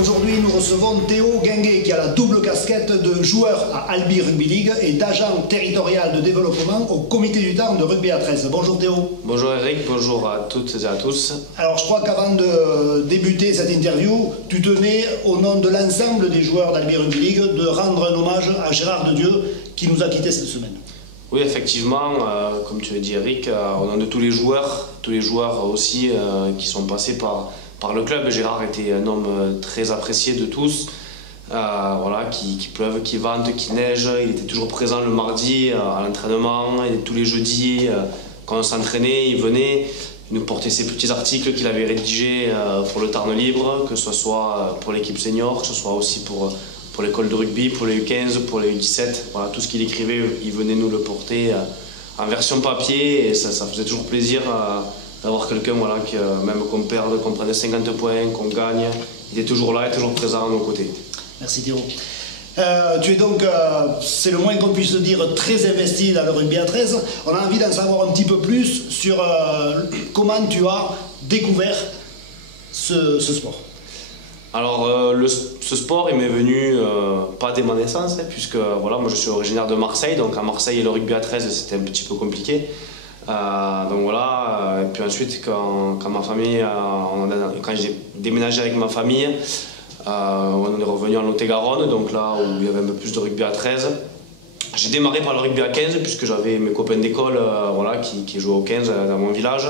Aujourd'hui, nous recevons Théo Guinguet qui a la double casquette de joueur à Albi Rugby League et d'agent territorial de développement au comité du temps de rugby à 13. Bonjour Théo. Bonjour Eric, bonjour à toutes et à tous. Alors je crois qu'avant de débuter cette interview, tu tenais au nom de l'ensemble des joueurs d'Albi Rugby League de rendre un hommage à Gérard Dedieu qui nous a quittés cette semaine. Oui, effectivement, comme tu l'as dit Eric, au nom de tous les joueurs aussi qui sont passés par le club. Gérard était un homme très apprécié de tous, voilà, qui pleuve, qui vente, qui neige. Il était toujours présent le mardi à l'entraînement, et tous les jeudis, quand on s'entraînait, il venait. Il nous portait ses petits articles qu'il avait rédigés pour le Tarn libre, que ce soit pour l'équipe senior, que ce soit aussi pour l'école de rugby, pour les U15, pour les U17. Voilà, tout ce qu'il écrivait, il venait nous le porter en version papier et ça faisait toujours plaisir d'avoir quelqu'un, voilà, même qu'on perde, qu'on prenne 50 points, qu'on gagne, il est toujours là et toujours présent à nos côtés. Merci Théo. Tu es donc, c'est le moins qu'on puisse dire, très investi dans le rugby à 13. On a envie d'en savoir un petit peu plus sur comment tu as découvert ce sport. Alors ce sport il m'est venu pas dès ma naissance, puisque voilà, moi je suis originaire de Marseille, donc à Marseille le rugby à 13 c'était un petit peu compliqué. Donc voilà, et puis ensuite quand j'ai déménagé avec ma famille, on est revenu en Lot-et-Garonne, donc là où il y avait un peu plus de rugby à 13. J'ai démarré par le rugby à 15 puisque j'avais mes copains d'école voilà, qui jouaient au 15 dans mon village.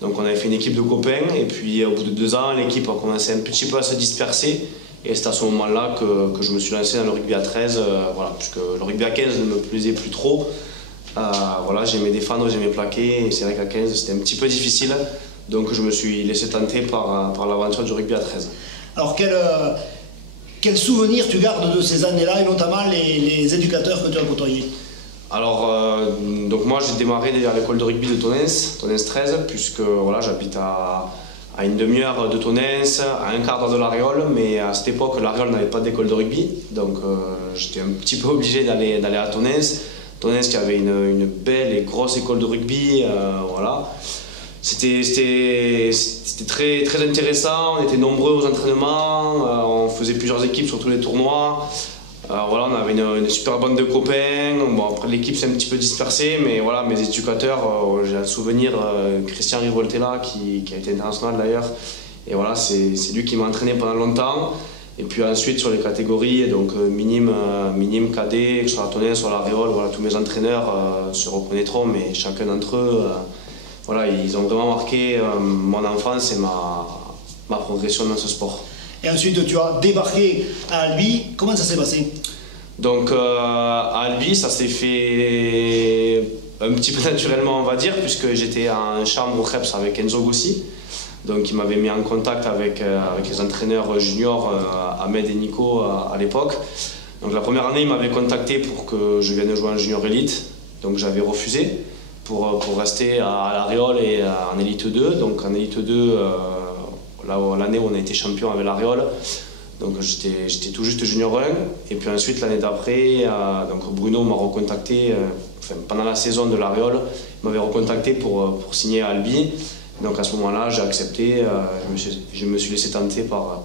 Donc on avait fait une équipe de copains et puis au bout de 2 ans l'équipe a commencé un petit peu à se disperser et c'est à ce moment-là que je me suis lancé dans le rugby à 13, voilà, puisque le rugby à 15 ne me plaisait plus trop. Voilà, j'aimais défendre, j'aimais plaquer et c'est vrai qu'à 15 c'était un petit peu difficile, donc je me suis laissé tenter par l'aventure du rugby à 13. Alors quel souvenir tu gardes de ces années-là et notamment les éducateurs que tu as côtoyés? Alors, donc moi j'ai démarré à l'école de rugby de Tonnes 13, puisque voilà, j'habite à une demi-heure de Tonnes, à un quart d'heure de l'Ariole, mais à cette époque l'Ariole n'avait pas d'école de rugby, donc j'étais un petit peu obligé d'aller à Tonnes. Tonnes qui avait une belle et grosse école de rugby, voilà. C'était très, très intéressant, on était nombreux aux entraînements, on faisait plusieurs équipes sur tous les tournois. Voilà, on avait une super bande de copains. Bon, après l'équipe s'est un petit peu dispersée, mais voilà, mes éducateurs, j'ai un souvenir, Christian Rivoltella qui a été international d'ailleurs, et voilà, c'est lui qui m'a entraîné pendant longtemps. Et puis ensuite sur les catégories, donc minime, cadet, sur la Tonnes, sur la Réole, voilà, tous mes entraîneurs se reconnaîtront, mais chacun d'entre eux, voilà, ils ont vraiment marqué mon enfance et ma progression dans ce sport. Et ensuite, tu as débarqué à Albi. Comment ça s'est passé? Donc, à Albi, ça s'est fait un petit peu naturellement, on va dire, puisque j'étais en chambre au Krebs avec Enzo Gossi. Donc, il m'avait mis en contact avec les entraîneurs juniors, Ahmed et Nico, à l'époque. Donc, la première année, il m'avait contacté pour que je vienne jouer en junior élite. Donc, j'avais refusé pour rester à la Réole et en élite 2. Donc, en élite 2, l'année où on a été champion avec la Réole, donc j'étais tout juste junior 1, et puis ensuite l'année d'après, donc Bruno m'a recontacté, enfin, pendant la saison de la Réole, il m'avait recontacté pour signer à Albi. Donc à ce moment-là j'ai accepté, je me suis laissé tenter par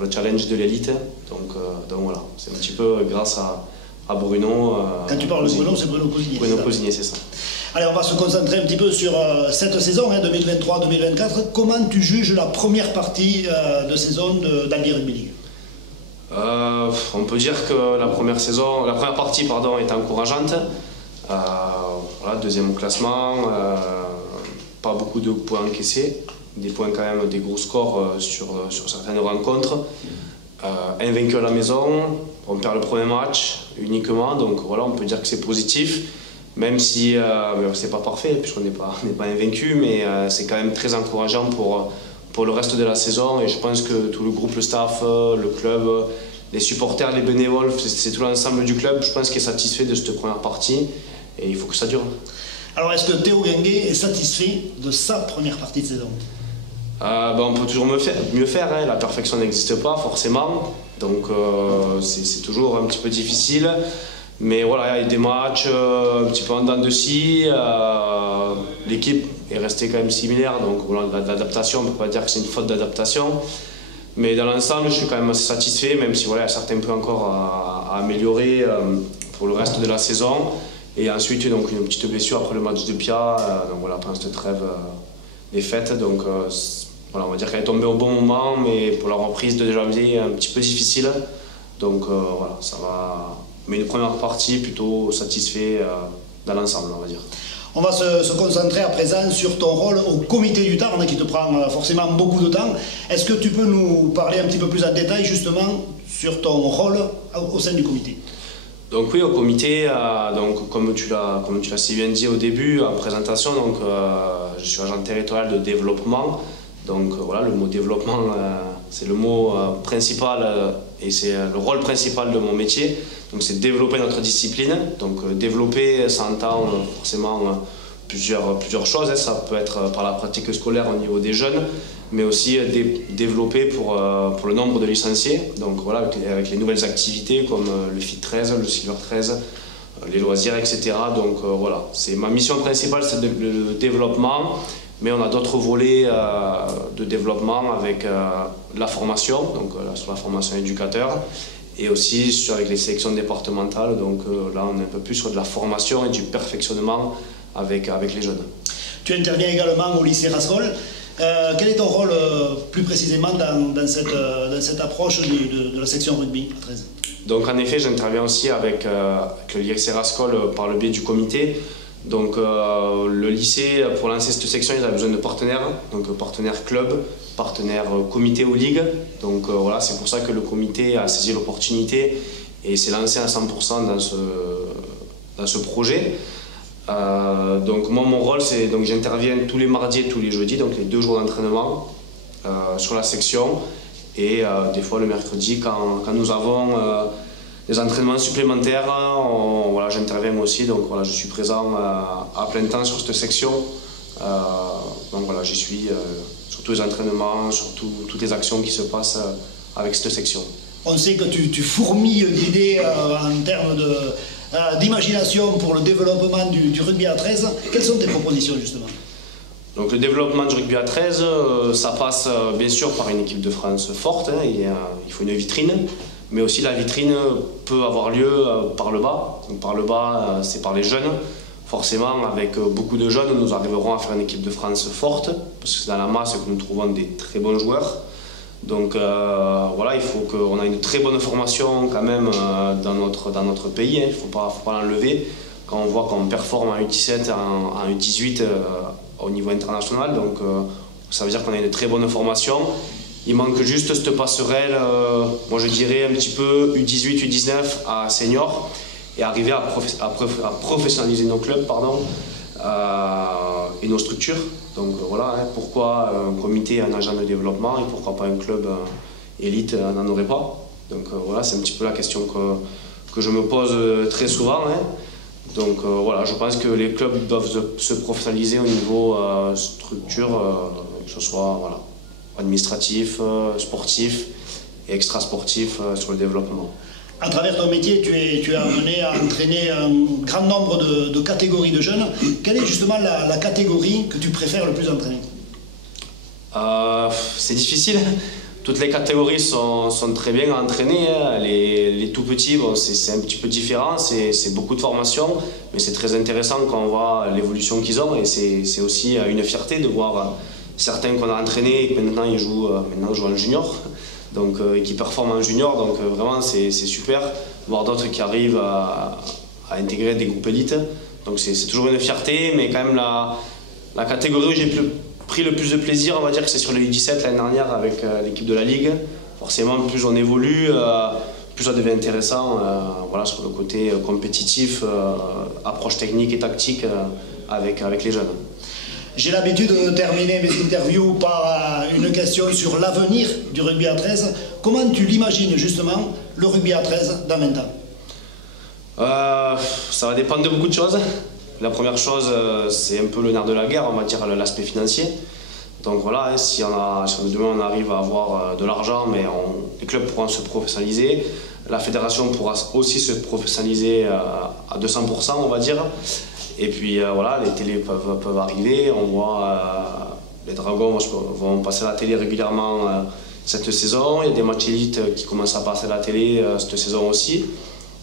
le challenge de l'élite, donc voilà, c'est un petit peu grâce à Bruno. Quand tu parles de Bruno, c'est Bruno Cousigné. Bruno Cousigné, c'est ça. Allez, on va se concentrer un petit peu sur cette saison, 2023-2024. Comment tu juges la première partie de saison d'Albi Rugby League? On peut dire que la première partie est encourageante. Voilà, deuxième au classement, pas beaucoup de points encaissés, des points quand même, des gros scores sur certaines rencontres. Invaincu à la maison, on perd le premier match uniquement, donc voilà, on peut dire que c'est positif. Même si c'est pas parfait, puisqu'on n'est pas invaincu, mais c'est quand même très encourageant pour le reste de la saison. Et je pense que tout le groupe, le staff, le club, les supporters, les bénévoles, c'est tout l'ensemble du club, je pense qu'il est satisfait de cette première partie. Et il faut que ça dure. Alors, est-ce que Théo Guinguet est satisfait de sa première partie de saison? On peut toujours mieux faire, hein. La perfection n'existe pas forcément, donc c'est toujours un petit peu difficile. Mais voilà, il y a des matchs un petit peu en dents de scie. L'équipe est restée quand même similaire, donc voilà, l'adaptation, on ne peut pas dire que c'est une faute d'adaptation. Mais dans l'ensemble, je suis quand même assez satisfait, même si voilà, il y a certains points encore à améliorer pour le reste de la saison. Et ensuite, donc, une petite blessure après le match de Pia, donc voilà, pendant cette trêve des fêtes. Donc voilà, on va dire qu'elle est tombée au bon moment, mais pour la reprise de janvier, un petit peu difficile. Donc voilà, ça va. Mais une première partie plutôt satisfait dans l'ensemble, on va dire. On va se concentrer à présent sur ton rôle au comité du Tarn qui te prend forcément beaucoup de temps. Est-ce que tu peux nous parler un petit peu plus en détail justement sur ton rôle au sein du comité? Donc oui, au comité, donc, comme tu l'as si bien dit au début, en présentation, donc, je suis agent territorial de développement. Donc voilà, le mot développement, c'est le mot principal et c'est le rôle principal de mon métier. Donc c'est développer notre discipline. Donc développer, ça entend forcément plusieurs choses. Ça peut être par la pratique scolaire au niveau des jeunes, mais aussi développer pour le nombre de licenciés. Donc voilà, avec les nouvelles activités comme le FIT 13, le Silver 13, les loisirs, etc. Donc voilà, c'est ma mission principale, c'est le développement. Mais on a d'autres volets de développement avec la formation, donc sur la formation éducateur, et aussi avec les sélections départementales. Donc là, on est un peu plus sur de la formation et du perfectionnement avec les jeunes. Tu interviens également au lycée Rascol. Quel est ton rôle plus précisément dans cette approche de la section rugby à 13? Donc en effet, j'interviens aussi avec le lycée Rascol par le biais du comité. Donc le lycée, pour lancer cette section, il a besoin de partenaires, donc partenaires club, partenaires comité ou ligue. Donc voilà, c'est pour ça que le comité a saisi l'opportunité et s'est lancé à 100% dans ce projet. Donc moi, mon rôle, c'est donc j'interviens tous les mardis et tous les jeudis, donc les 2 jours d'entraînement sur la section, et des fois le mercredi quand nous avons des entraînements supplémentaires, voilà, j'interviens aussi, donc voilà, je suis présent à plein temps sur cette section. Donc voilà, j'y suis sur tous les entraînements, sur toutes les actions qui se passent avec cette section. On sait que tu fourmilles d'idées en termes d'imagination pour le développement du rugby à 13. Quelles sont tes propositions justement? Donc le développement du rugby à 13, ça passe bien sûr par une équipe de France forte, hein, il faut une vitrine. Mais aussi la vitrine peut avoir lieu par le bas. Donc par le bas, c'est par les jeunes. Forcément, avec beaucoup de jeunes, nous arriverons à faire une équipe de France forte, parce que c'est dans la masse que nous trouvons des très bons joueurs. Donc voilà, il faut qu'on ait une très bonne formation quand même dans notre pays, hein. Il ne faut pas l'enlever. Quand on voit qu'on performe en U17, en U18 au niveau international, donc ça veut dire qu'on a une très bonne formation. Il manque juste cette passerelle, moi je dirais un petit peu U18, U19 à senior, et arriver à professionnaliser nos clubs et nos structures. Donc voilà, hein, pourquoi un comité, un agent de développement, et pourquoi pas un club élite n'en aurait pas. Donc voilà, c'est un petit peu la question que je me pose très souvent. Hein. Donc voilà, je pense que les clubs doivent se professionnaliser au niveau structure, que ce soit voilà, administratif, sportif et extra-sportif sur le développement. À travers ton métier, tu es amené à entraîner un grand nombre de catégories de jeunes. Quelle est justement la catégorie que tu préfères le plus entraîner? C'est difficile. Toutes les catégories sont très bien entraînées. Les tout petits, bon, c'est un petit peu différent, c'est beaucoup de formation, mais c'est très intéressant quand on voit l'évolution qu'ils ont, et c'est aussi une fierté de voir certains qu'on a entraînés et que maintenant ils jouent en junior, donc, et qui performent en junior, donc vraiment c'est super. Voir d'autres qui arrivent à intégrer des groupes élites, donc c'est toujours une fierté, mais quand même la catégorie où j'ai pris le plus de plaisir, on va dire que c'est sur le U17 l'année dernière avec l'équipe de la Ligue. Forcément, plus on évolue, plus ça devient intéressant voilà, sur le côté compétitif, approche technique et tactique avec les jeunes. J'ai l'habitude de terminer mes interviews par une question sur l'avenir du rugby à 13. Comment tu l'imagines justement, le rugby à 13 dans 20 ans? Ça va dépendre de beaucoup de choses. La première chose, c'est un peu le nerf de la guerre, on va dire l'aspect financier. Donc voilà, hein, si demain on arrive à avoir de l'argent, mais les clubs pourront se professionnaliser. La fédération pourra aussi se professionnaliser à 200%, on va dire. Et puis voilà, les télés peuvent arriver, on voit les Dragons vont passer à la télé régulièrement cette saison. Il y a des matchs élites qui commencent à passer à la télé cette saison aussi.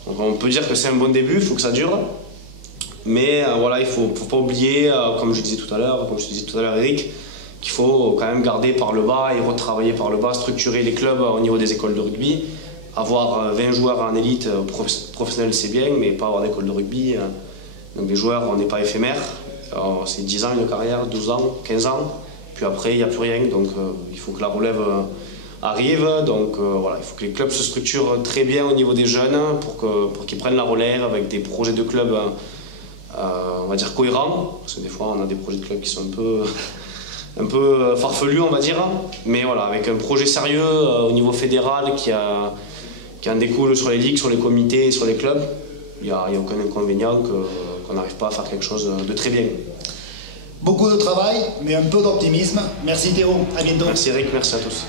Donc on peut dire que c'est un bon début, il faut que ça dure. Mais voilà, il ne faut pas oublier, comme je disais tout à l'heure, Eric, qu'il faut quand même garder par le bas et retravailler par le bas, structurer les clubs au niveau des écoles de rugby. Avoir 20 joueurs en élite professionnelle, c'est bien, mais pas avoir d'école de rugby. Donc les joueurs, on n'est pas éphémères. C'est 10 ans une carrière, 12 ans, 15 ans. Puis après, il n'y a plus rien. Donc il faut que la relève arrive. Donc voilà, il faut que les clubs se structurent très bien au niveau des jeunes pour qu'ils prennent la relève avec des projets de clubs, on va dire, cohérents. Parce que des fois, on a des projets de clubs qui sont un peu farfelus, on va dire. Mais voilà, avec un projet sérieux au niveau fédéral qui en découle sur les ligues, sur les comités et sur les clubs, il n'y a aucun inconvénient qu'on n'arrive pas à faire quelque chose de très bien. Beaucoup de travail, mais un peu d'optimisme. Merci Théo, à bientôt. Merci Eric, merci à tous.